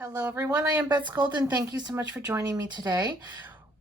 Hello everyone, I am Bets Gold and thank you so much for joining me today.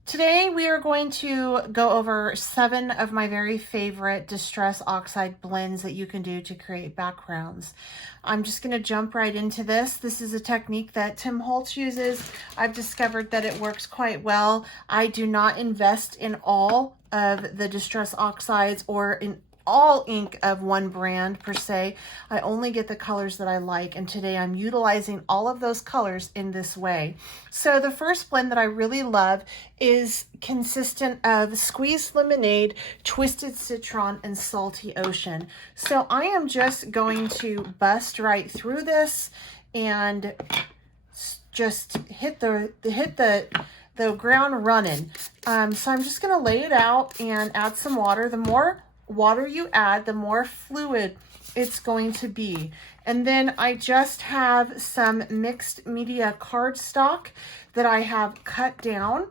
Today we are going to go over 7 of my very favorite Distress Oxide blends that you can do to create backgrounds. I'm just going to jump right into this. This is a technique that Tim Holtz uses. I've discovered that it works quite well. I do not invest in all of the Distress Oxides or in all ink of one brand per se. I only get the colors that I like, and today I'm utilizing all of those colors in this way. So the first blend that I really love is consistent of Squeezed Lemonade, Twisted Citron, and Salty Ocean. So I am just going to bust right through this and just hit the ground running. So I'm just going to lay it out and add some water. The more water you add, the more fluid it's going to be. And then I just have some mixed media cardstock that I have cut down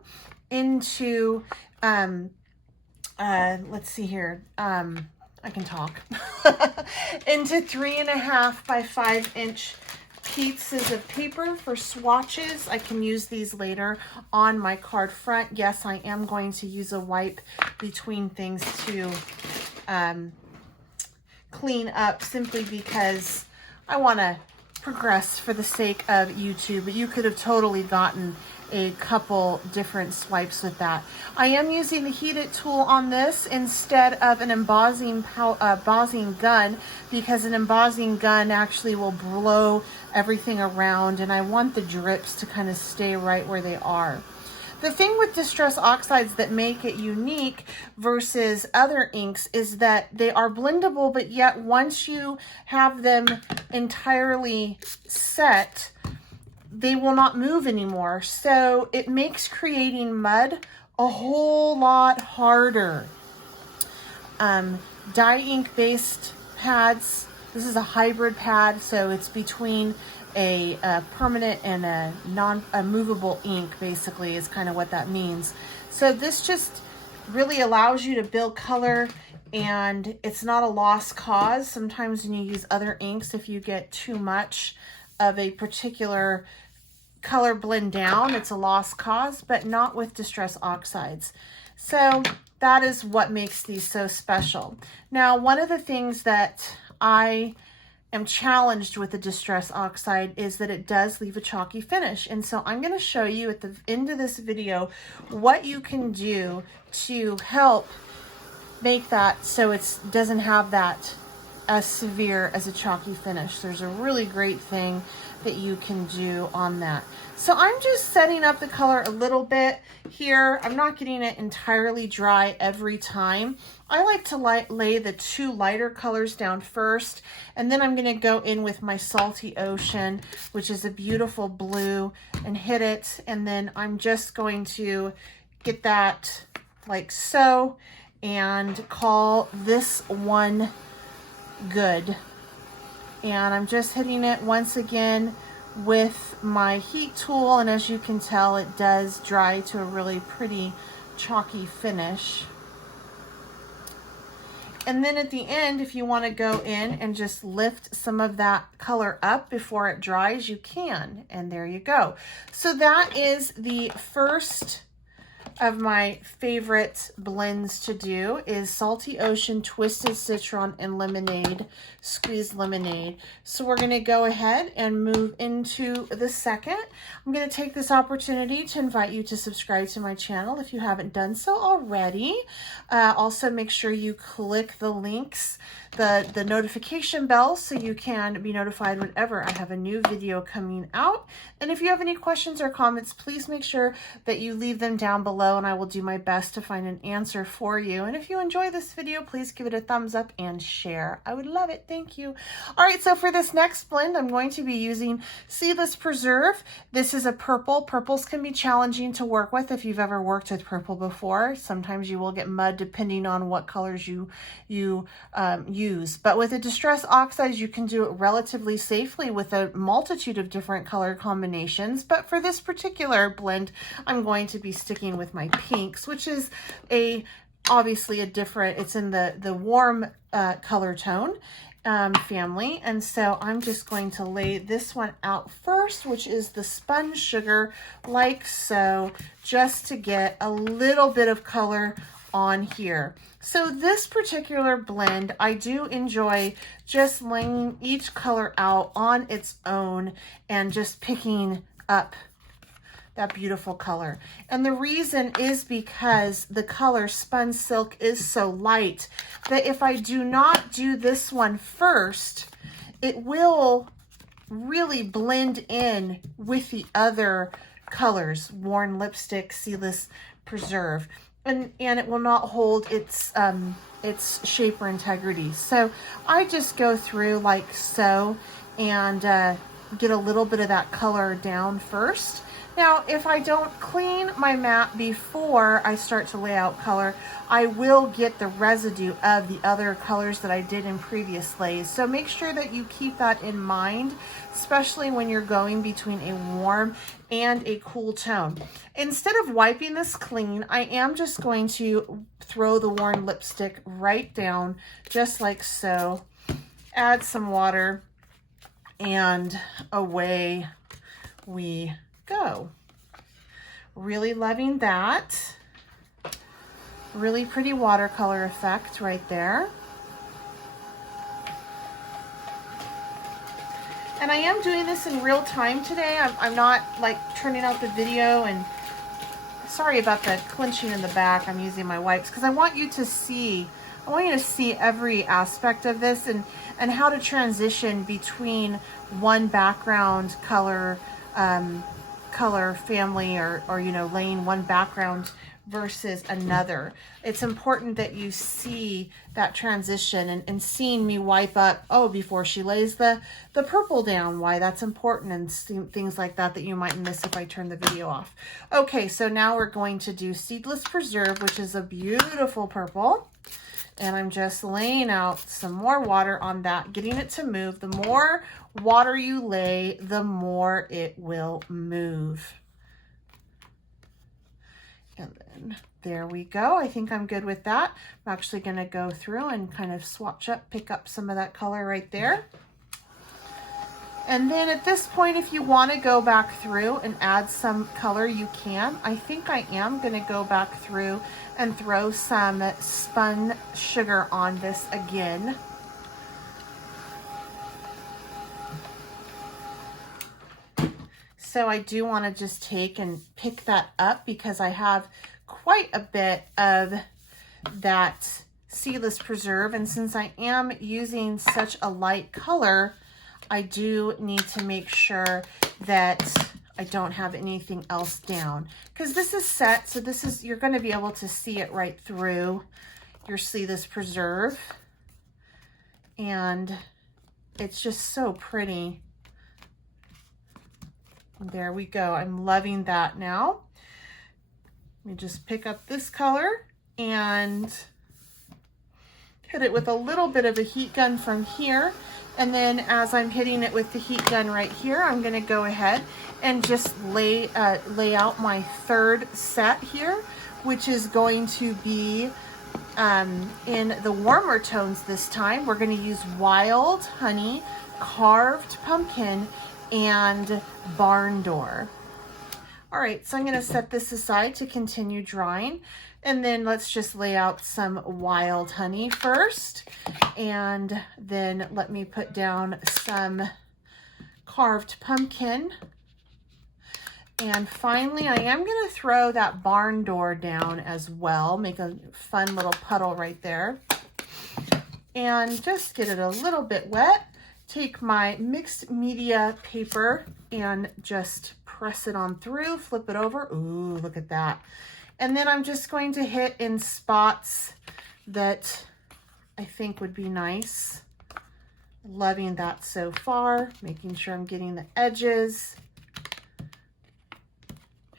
into, let's see here, I can talk, into 3.5 by 5 inch pieces of paper for swatches. I can use these later on my card front. Yes, I am going to use a wipe between things to clean up, simply because I want to progress for the sake of YouTube, but you could have totally gotten a couple different swipes with that. I am using the heated tool on this instead of an embossing gun, because an embossing gun actually will blow everything around, and I want the drips to kind of stay right where they are. The thing with Distress Oxides that make it unique versus other inks is that they are blendable, but yet once you have them entirely set, they will not move anymore. So it makes creating mud a whole lot harder. Dye ink based pads, this is a hybrid pad, so it's between a permanent and a movable ink, basically, is kind of what that means. So this just really allows you to build color, and it's not a lost cause. Sometimes when you use other inks, if you get too much of a particular color blend down, it's a lost cause, but not with Distress Oxides. So that is what makes these so special. Now, one of the things that I am challenged with the Distress Oxide is that it does leave a chalky finish. And so I'm going to show you at the end of this video what you can do to help make that so it doesn't have that as severe as a chalky finish. There's a really great thing that you can do on that. So I'm just setting up the color a little bit here. I'm not getting it entirely dry every time. I like to lay the 2 lighter colors down first, and then I'm going to go in with my Salty Ocean, which is a beautiful blue, and hit it. And then I'm just going to get that like so and call this one good. And I'm just hitting it once again with my heat tool, and as you can tell, it does dry to a really pretty chalky finish. And then at the end, if you want to go in and just lift some of that color up before it dries, you can. And there you go. So that is the first of my favorite blends to do, is Salty Ocean, Twisted Citron, and Lemonade, Squeezed Lemonade. So we're going to go ahead and move into the second. I'm going to take this opportunity to invite you to subscribe to my channel if you haven't done so already. Also, make sure you click the links, the notification bell, so you can be notified whenever I have a new video coming out. And if you have any questions or comments, please make sure that you leave them down below, and I will do my best to find an answer for you. And if you enjoy this video, please give it a thumbs up and share. I would love it. Thank you. All right, so for this next blend, I'm going to be using Seedless Preserve. This is a purple. Purples can be challenging to work with if you've ever worked with purple before. Sometimes you will get mud depending on what colors you use. But with the Distress Oxides, you can do it relatively safely with a multitude of different color combinations. But for this particular blend, I'm going to be sticking with my pinks, which is obviously a different, it's in the warm color tone. family. And so I'm just going to lay this one out first, which is the spun sugar, like so, just to get a little bit of color on here. So this particular blend, I do enjoy just laying each color out on its own and just picking up that beautiful color. And the reason is because the color Spun Silk is so light that if I do not do this one first, it will really blend in with the other colors, Worn Lipstick, Seedless Preserve, and it will not hold its shape or integrity. So I just go through like so and get a little bit of that color down first. Now, if I don't clean my mat before I start to lay out color, I will get the residue of the other colors that I did in previous lays. So make sure that you keep that in mind, especially when you're going between a warm and a cool tone. Instead of wiping this clean, I am just going to throw the Worn Lipstick right down, just like so. Add some water, and away we go. Really loving that. Really pretty watercolor effect right there. And I am doing this in real time today. I'm not like turning out the video, and sorry about the clenching in the back. I'm using my wipes because I want you to see, every aspect of this and how to transition between one background color family or you know, laying one background versus another. It's important that you see that transition and seeing me wipe up, oh, before she lays the purple down, why that's important, and things like that you might miss if I turn the video off. Okay, so now we're going to do Seedless Preserve, which is a beautiful purple. And I'm just laying out some more water on that, getting it to move. The more water you lay, the more it will move. And then there we go. I think I'm good with that. I'm actually going to go through and kind of swatch up, pick up some of that color right there. And then at this point, if you want to go back through and add some color, you can. I think I am going to go back through and throw some spun sugar on this again. So I do want to just take and pick that up because I have quite a bit of that Seedless Preserve. And since I am using such a light color, I do need to make sure that I don't have anything else down, because this is set. So this is, you're going to be able to see it right through your Seedless Preserve. And it's just so pretty. There we go. I'm loving that now. Let me just pick up this color and hit it with a little bit of a heat gun from here. And then as I'm hitting it with the heat gun right here, I'm going to go ahead and just lay out my third set here, which is going to be in the warmer tones this time. We're going to use Wild Honey, Carved Pumpkin, and Barn Door. All right, so I'm going to set this aside to continue drying. And then let's just lay out some Wild Honey first. And then let me put down some Carved Pumpkin. And finally, I am going to throw that Barn Door down as well. Make a fun little puddle right there. And just get it a little bit wet. Take my mixed media paper and just press it on through, flip it over. Ooh, look at that. And then I'm just going to hit in spots that I think would be nice. Loving that so far, making sure I'm getting the edges.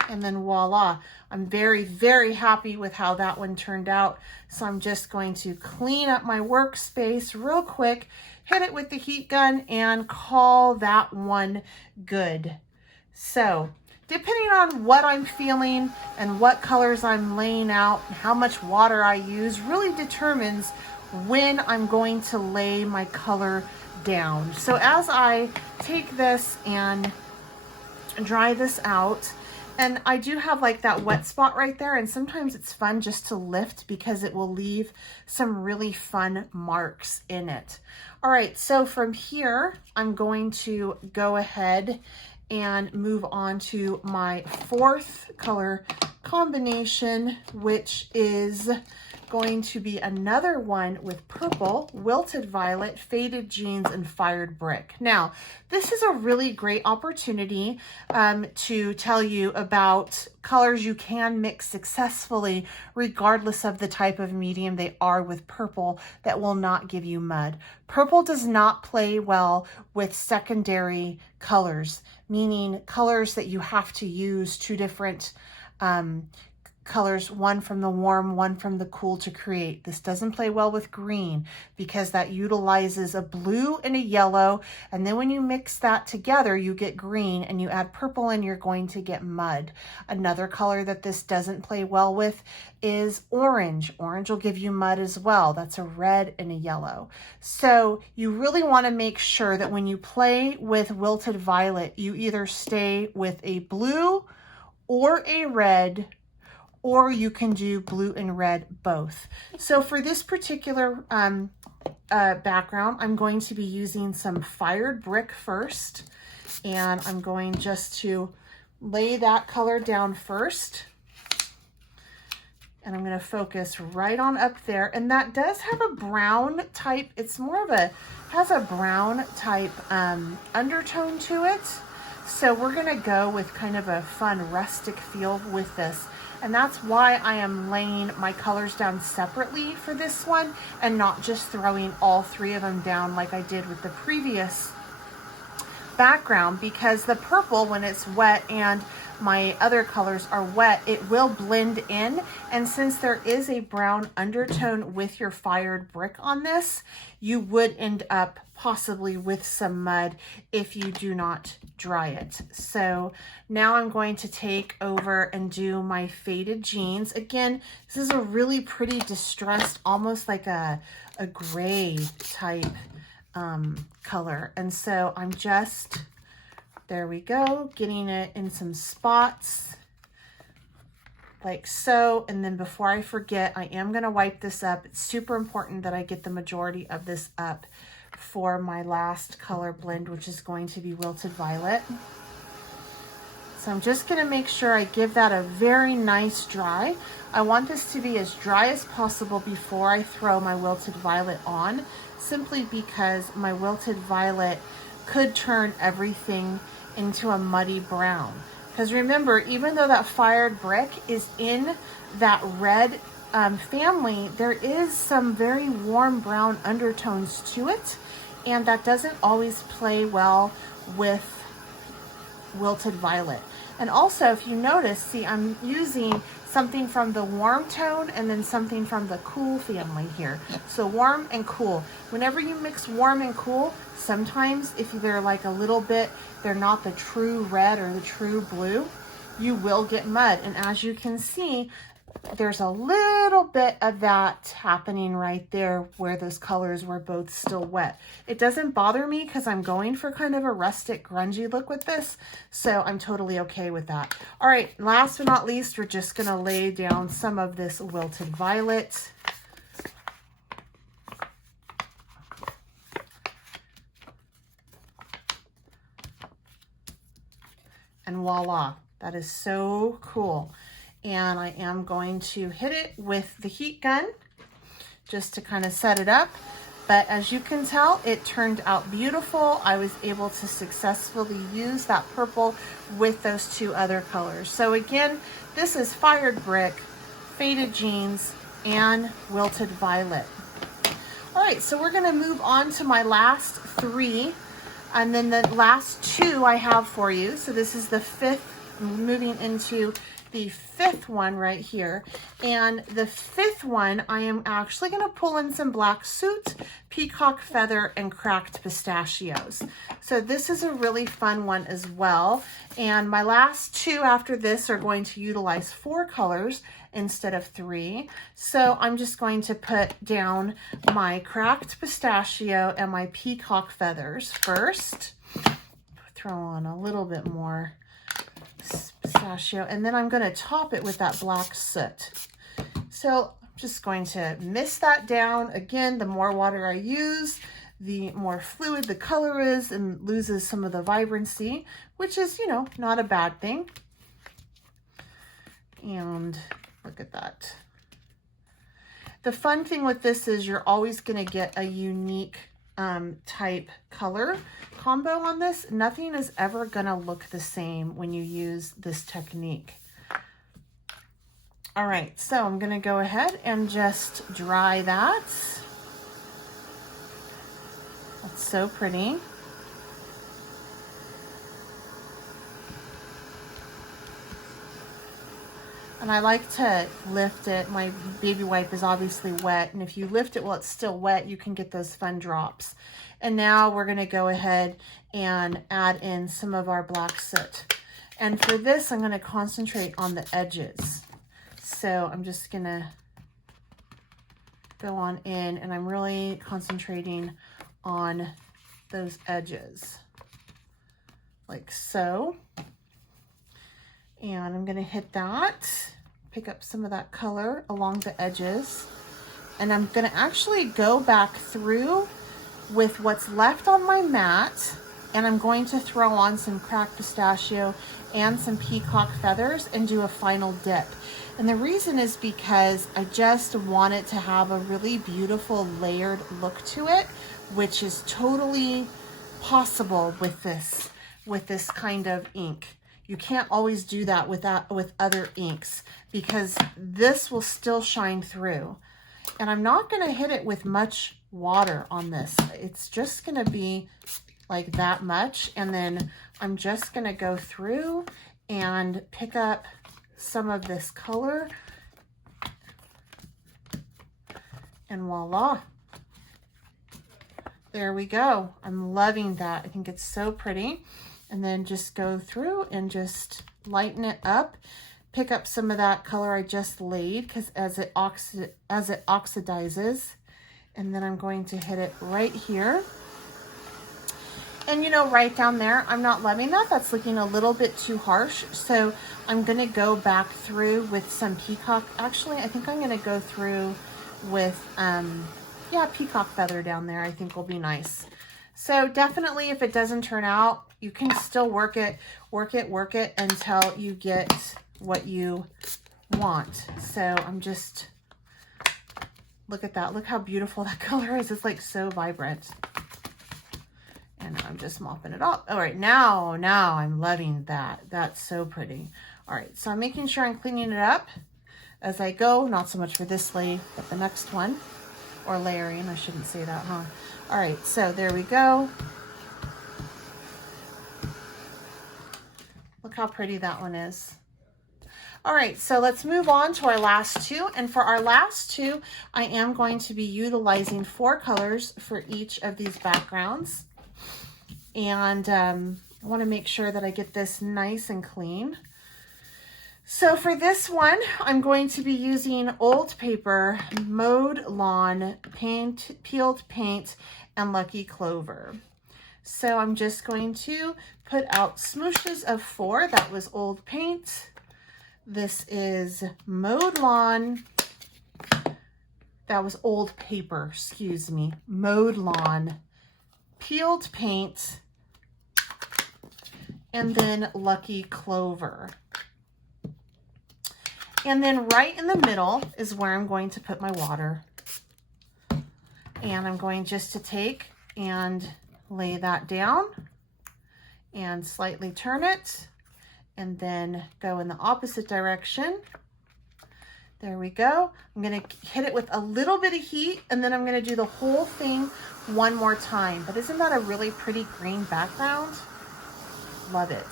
And then voila, I'm very, very happy with how that one turned out. So I'm just going to clean up my workspace real quick, hit it with the heat gun, and call that one good. So depending on what I'm feeling and what colors I'm laying out, and how much water I use really determines when I'm going to lay my color down. So as I take this and dry this out, and I do have like that wet spot right there, and sometimes it's fun just to lift because it will leave some really fun marks in it. All right, so from here, I'm going to go ahead and move on to my fourth color combination, which is going to be another one with purple, wilted violet, faded jeans, and fired brick. Now, this is a really great opportunity to tell you about colors you can mix successfully regardless of the type of medium they are with purple that will not give you mud. Purple does not play well with secondary colors, meaning colors that you have to use two different colors, one from the warm, one from the cool to create. This doesn't play well with green because that utilizes a blue and a yellow, and then when you mix that together you get green, and you add purple and you're going to get mud. Another color that this doesn't play well with is orange. Orange will give you mud as well. That's a red and a yellow. So you really want to make sure that when you play with wilted violet, you either stay with a blue or a red, or you can do blue and red both. So for this particular background, I'm going to be using some fired brick first, and I'm going just to lay that color down first. And I'm going to focus right on up there. And that does have a brown type, it's more of a, has a brown type undertone to it. So we're going to go with kind of a fun rustic feel with this. And that's why I am laying my colors down separately for this one and not just throwing all three of them down like I did with the previous background, because the purple, when it's wet and my other colors are wet, it will blend in. And since there is a brown undertone with your fired brick on this, you would end up possibly with some mud if you do not dry it. So now I'm going to take over and do my faded jeans. Again, this is a really pretty distressed, almost like a gray type color. And so I'm just, there we go, getting it in some spots like so. And then before I forget, I am going to wipe this up. It's super important that I get the majority of this up for my last color blend, which is going to be wilted violet. So I'm just going to make sure I give that a very nice dry. I want this to be as dry as possible before I throw my wilted violet on, simply because my wilted violet could turn everything into a muddy brown. Because remember, even though that fired brick is in that red family, there is some very warm brown undertones to it, and that doesn't always play well with wilted violet. And also, if you notice, see, I'm using something from the warm tone and then something from the cool family here. So warm and cool. Whenever you mix warm and cool, sometimes if they're like a little bit, they're not the true red or the true blue, you will get mud. And as you can see, there's a little bit of that happening right there where those colors were both still wet. It doesn't bother me because I'm going for kind of a rustic grungy look with this, so I'm totally okay with that. All right, last but not least, we're just going to lay down some of this wilted violet. And voila, that is so cool. And I am going to hit it with the heat gun just to kind of set it up. But as you can tell, it turned out beautiful. I was able to successfully use that purple with those two other colors. So again, this is fired brick, faded jeans, and wilted violet. All right, so we're gonna move on to my last three, and then the last two I have for you. So this is the fifth, moving into the fifth one right here. And the fifth one, I am actually going to pull in some black soot, peacock feather, and cracked pistachios. So this is a really fun one as well. And my last two after this are going to utilize four colors, instead of 3. So I'm just going to put down my cracked pistachio and my peacock feathers first. Throw on a little bit more pistachio, and then I'm going to top it with that black soot. So I'm just going to mist that down. Again, the more water I use, the more fluid the color is and loses some of the vibrancy, which is, you know, not a bad thing. And look at that. The fun thing with this is you're always going to get a unique type color combo on this. Nothing is ever going to look the same when you use this technique. All right, so I'm going to go ahead and just dry that. That's so pretty. And I like to lift it. My baby wipe is obviously wet, and if you lift it while it's still wet, you can get those fun drops. And now we're going to go ahead and add in some of our black soot. And for this, I'm going to concentrate on the edges. So I'm just going to go on in, and I'm really concentrating on those edges, like so. And I'm going to hit that, pick up some of that color along the edges, and I'm going to actually go back through with what's left on my mat, and I'm going to throw on some cracked pistachio and some peacock feathers and do a final dip. And the reason is because I just want it to have a really beautiful layered look to it, which is totally possible with this kind of ink. You can't always do that with other inks, because this will still shine through. And I'm not going to hit it with much water on this. It's just going to be like that much. And then I'm just going to go through and pick up some of this color. And voila. There we go. I'm loving that. I think it's so pretty. And then just go through and just lighten it up. Pick up some of that color I just laid, because as it oxidizes. And then I'm going to hit it right here. And you know, right down there, I'm not loving that. That's looking a little bit too harsh. So I'm going to go back through with some peacock. Actually, I think I'm going to go through with, yeah, peacock feather down there. I think will be nice. So definitely, if it doesn't turn out, you can still work it until you get what you want. So I'm just, look at that. Look how beautiful that color is. It's like so vibrant. And I'm just mopping it up. All right, now I'm loving that. That's so pretty. All right, so I'm making sure I'm cleaning it up as I go. Not so much for this layer, but the next one. Or layering, I shouldn't say that, huh? All right, so there we go. Look how pretty that one is. All right, so let's move on to our last two. And for our last two, I am going to be utilizing 4 colors for each of these backgrounds. And I want to make sure that I get this nice and clean. So for this one, I'm going to be using Old Paper, Mowed Lawn, Peeled Paint, and Lucky Clover. So I'm just going to put out smooshes of 4. That was Old Paint. This is Mowed Lawn. That was Old Paper, excuse me. Mowed Lawn, Peeled Paint, and then Lucky Clover. And then right in the middle is where I'm going to put my water. And I'm going just to take and lay that down and slightly turn it, and then go in the opposite direction. There we go. I'm going to hit it with a little bit of heat, and then I'm going to do the whole thing one more time. But isn't that a really pretty green background? Love it.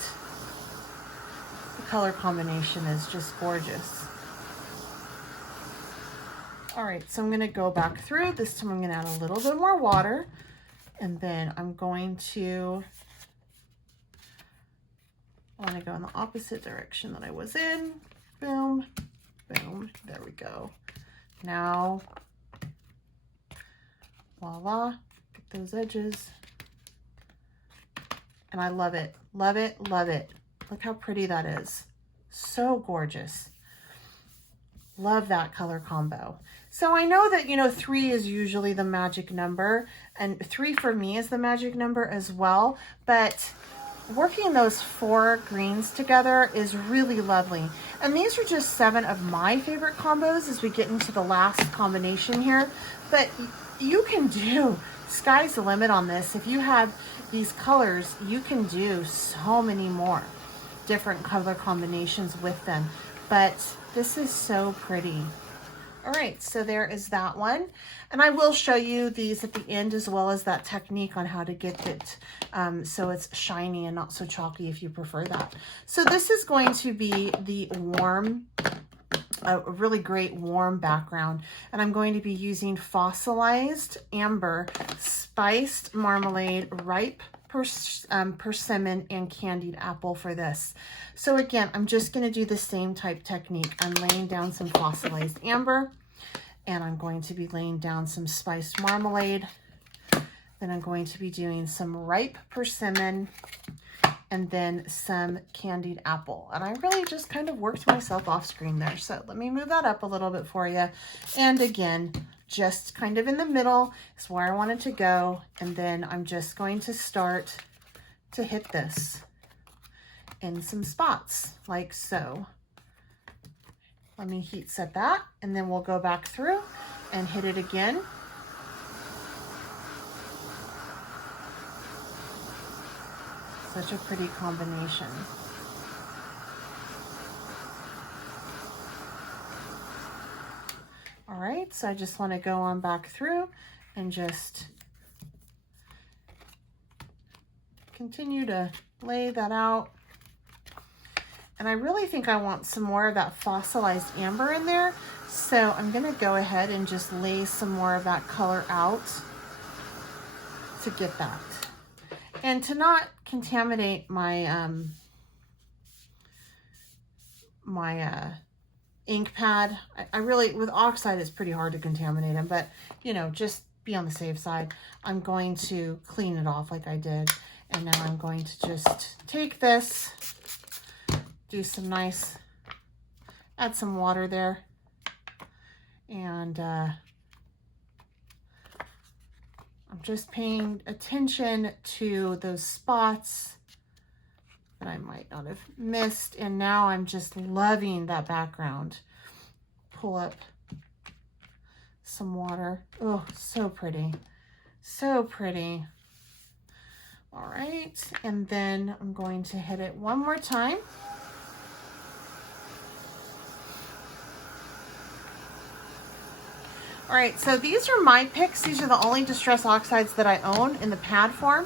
The color combination is just gorgeous. All right, so I'm going to go back through. This time I'm going to add a little bit more water, and then I'm going to go in the opposite direction that I was in. Boom. Boom, there we go. Now, voila, get those edges. And I love it, love it, love it. Look how pretty that is. So gorgeous. Love that color combo. So I know that, you know, 3 is usually the magic number, and 3 for me is the magic number as well, but working those 4 greens together is really lovely. And these are just 7 of my favorite combos as we get into the last combination here, but you can do, sky's the limit on this. If you have these colors, you can do so many more different color combinations with them, but this is so pretty. All right, so there is that one. And I will show you these at the end as well as that technique on how to get it so it's shiny and not so chalky if you prefer that. So this is going to be the warm, a really great warm background. And I'm going to be using fossilized amber, spiced marmalade, ripe persimmon, and candied apple for this. So again, I'm just going to do the same type technique. I'm laying down some fossilized amber, and I'm going to be laying down some spiced marmalade. Then I'm going to be doing some ripe persimmon, and then some candied apple. And I really just kind of worked myself off screen there. So let me move that up a little bit for you. And again, just kind of in the middle is where I wanted to go. And then I'm just going to start to hit this in some spots like so. Let me heat set that, and then we'll go back through and hit it again. Such a pretty combination. All right, so I just want to go on back through and just continue to lay that out. And I really think I want some more of that fossilized amber in there. So I'm going to go ahead and just lay some more of that color out to get that. And to not contaminate my ink pad, I really, with Oxide, it's pretty hard to contaminate them, but you know, just be on the safe side. I'm going to clean it off like I did. And now I'm going to just take this, do some nice, add some water there, and I'm just paying attention to those spots that I might not have missed. And now I'm just loving that background. Pull up some water. Oh, so pretty. So pretty. All right. And then I'm going to hit it one more time. All right, so these are my picks. These are the only Distress Oxides that I own in the pad form.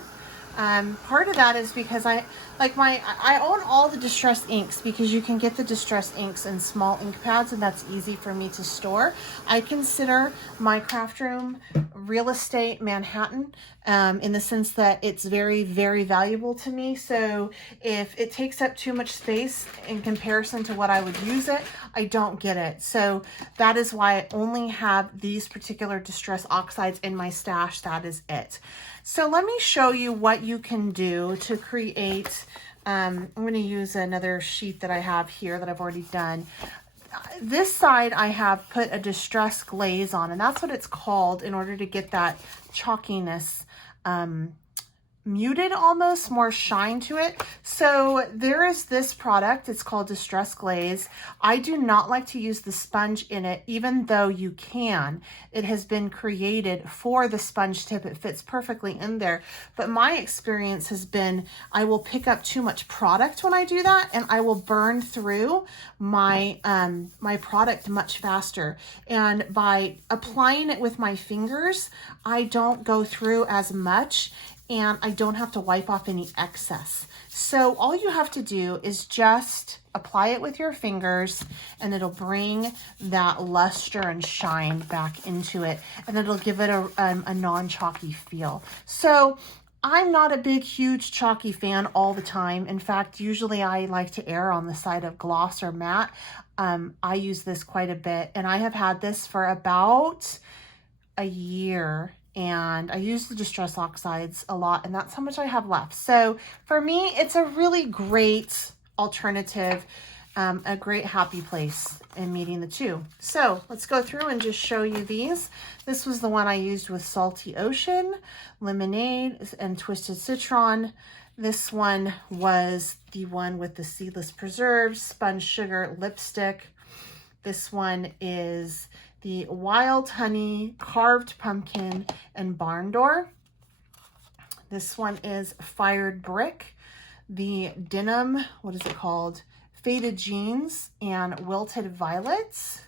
Part of that is because I own all the Distress inks, because you can get the Distress inks in small ink pads, and that's easy for me to store. I consider my craft room real estate Manhattan, in the sense that it's very, very valuable to me. So if it takes up too much space in comparison to what I would use it, I don't get it. So that is why I only have these particular Distress Oxides in my stash. That is it. So let me show you what you can do to create. I'm going to use another sheet that I have here that I've already done. This side I have put a Distress Glaze on, and that's what it's called in order to get that chalkiness muted, almost more shine to it. So there is this product, it's called Distress Glaze. I do not like to use the sponge in it, even though you can. It has been created for the sponge tip. It fits perfectly in there. But my experience has been I will pick up too much product when I do that, and I will burn through my my product much faster. And by applying it with my fingers, I don't go through as much, and I don't have to wipe off any excess. So all you have to do is just apply it with your fingers, and it'll bring that luster and shine back into it, and it'll give it a non-chalky feel. So I'm not a big, huge chalky fan all the time. In fact, usually I like to err on the side of gloss or matte. I use this quite a bit, and I have had this for about a year, and I use the Distress Oxides a lot, and that's how much I have left. So for me, it's a really great alternative, a great happy place in meeting the two. So let's go through and just show you these. This was the one I used with Salty Ocean, Lemonade, and Twisted Citron. This one was the one with the Seedless Preserves, Spun Sugar Lipstick. This one is the Wild Honey, Carved Pumpkin, and Barn Door. This one is Fired Brick, the Denim, what is it called? Faded Jeans, and Wilted Violets.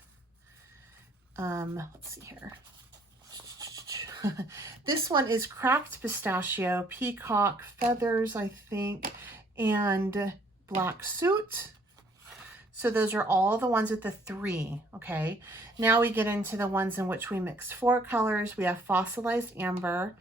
Let's see here. This one is Cracked Pistachio, Peacock Feathers, I think, and Black Suit. So those are all the ones with the 3, okay? Now we get into the ones in which we mix 4 colors. We have Fossilized Amber.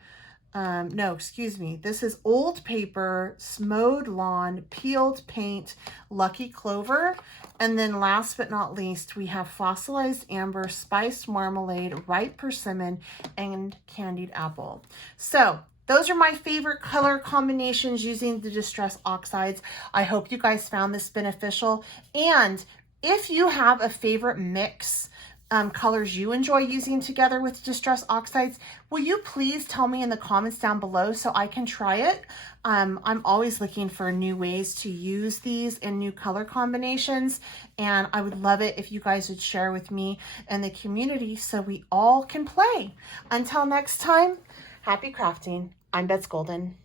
No, excuse me. This is Old Paper, Mowed Lawn, Peeled Paint, Lucky Clover. And then last but not least, we have Fossilized Amber, Spiced Marmalade, Ripe Persimmon, and Candied Apple. So those are my favorite color combinations using the Distress Oxides. I hope you guys found this beneficial. And if you have a favorite mix, colors you enjoy using together with Distress Oxides, will you please tell me in the comments down below so I can try it? I'm always looking for new ways to use these in new color combinations, and I would love it if you guys would share with me and the community so we all can play. Until next time, happy crafting. I'm Bets Golden.